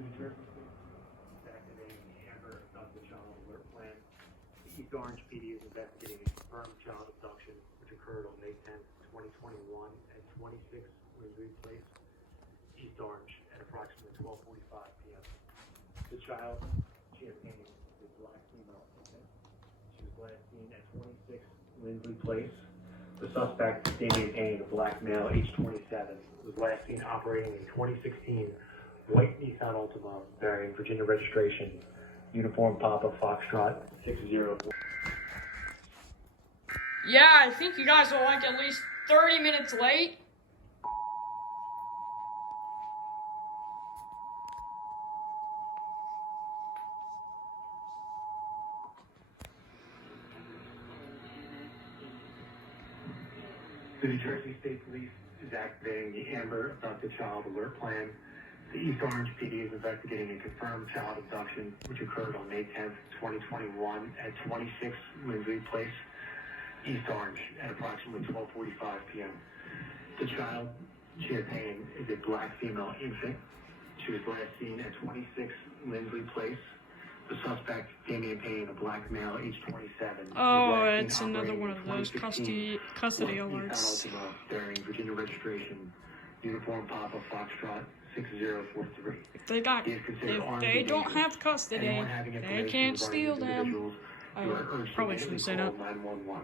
New Jersey State activating the Amber Abduction Child Alert Plan. The East Orange PD is investigating a confirmed child abduction, which occurred on May 10th, 2021 at 26 Windsor Place, East Orange, at approximately 12:45 p.m. The child, she had painted a black female infant. She was last seen at 26 Lindley Place. The suspect, Damian Payne, a black male, age 27, was last seen operating a 2016 white Nissan Altima bearing Virginia registration, uniform Papa Foxtrot 604. Yeah, I think you guys are like at least 30 minutes late. The New Jersey State Police is activating the Amber Abducted Child Alert Plan. The East Orange PD is investigating a confirmed child abduction, which occurred on May 10th, 2021 at 26 Lindley Place, East Orange, at approximately 12:45 p.m. The child, she had pain, is a black female infant. She was last seen at 26 Lindley Place. The suspect, Damian Payne, a black male, age 27. Oh, it's another one of those custody alerts. Bearing Virginia registration, uniform Papa Foxtrot 6043. If they don't have custody, they can't steal them. I probably shouldn't say that. 911.